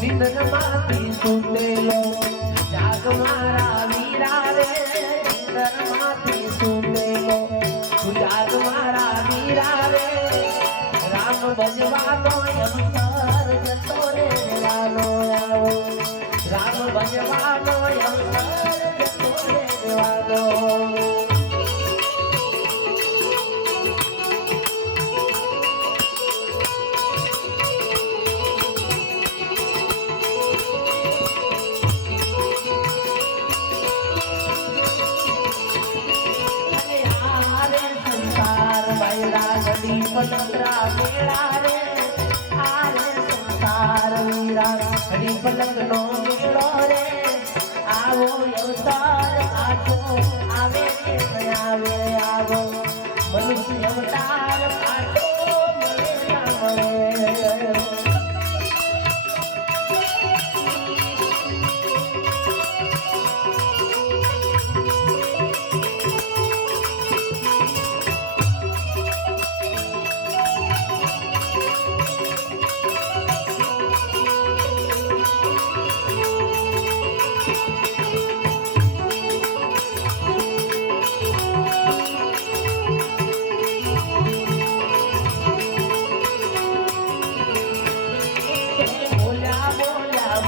નિંદનમાંથી સુતેલો જાગ મારા વીરા રે નિંદનમાંથી સુતેલો તું જાગ મારા વીરા રે રામ ભજવાનો અવસર જતો રે દેવાનો આવો રામ ભજવાનો અવસર જતો રે દેવાનો घड़ी पलकरा मेरा रे आरे संसार वीरा घड़ी पलक नो मेलो रे आवो अवतार आजो आवे के आवे आवो मनुष्य अवतार आजो मरे ना मरे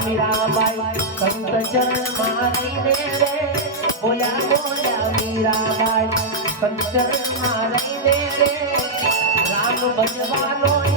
मीराबाई संत चरण मारी रे रे बोला बोला मीराबाई संत चरण मारी रे रे राम भजवानो